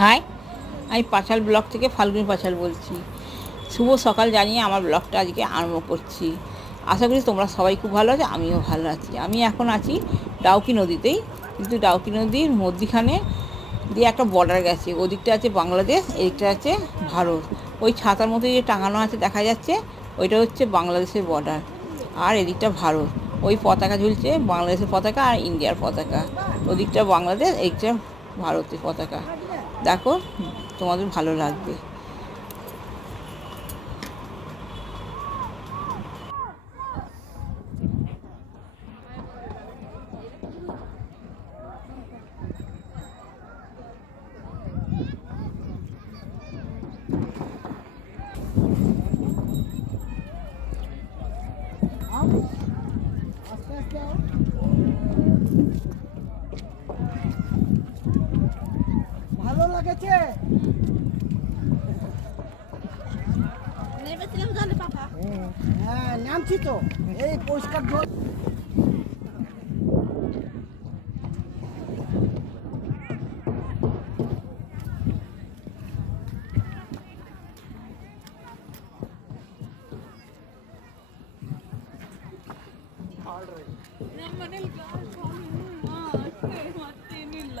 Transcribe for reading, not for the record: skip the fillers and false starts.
High, আমি পাঁচাল block থেকে ফাল্গুনি পাঁচাল বলছি। শুভ সকাল জানিয়ে আমার ব্লগটা আজকে আরম্ভ করছি। আশা করি তোমরা সবাই খুব ভালো আছো, আমিও ভালো আছি। আমি এখন আছি ডাউকি নদীতেই, কিন্তু ডাউকি নদীর মধ্যিখানে দিয়ে একটা বর্ডার গেছে। ওদিকটা আছে বাংলাদেশ, এদিকটা আছে ভারত। ওই ছাতার মতো যে টাঙানো আছে দেখা যাচ্ছে, ওইটা হচ্ছে বাংলাদেশের বর্ডার, আর এদিকটা ভারত। ওই পতাকা ঝুলছে, বাংলাদেশের পতাকা আর ইন্ডিয়ার পতাকা। ওদিকটা বাংলাদেশ, এইটা ভারতের পতাকা। দেখো, তোমাদের ভালো লাগবে। ভালো লাগেছে। হ্যাঁ, নামছি তো। এই পরিষ্কার জল। ನಮ್ಮನೇಲಿ ಗ್ಲಾಸ್ ಹಾಲು ಮತ್ತೇನಿಲ್ಲ.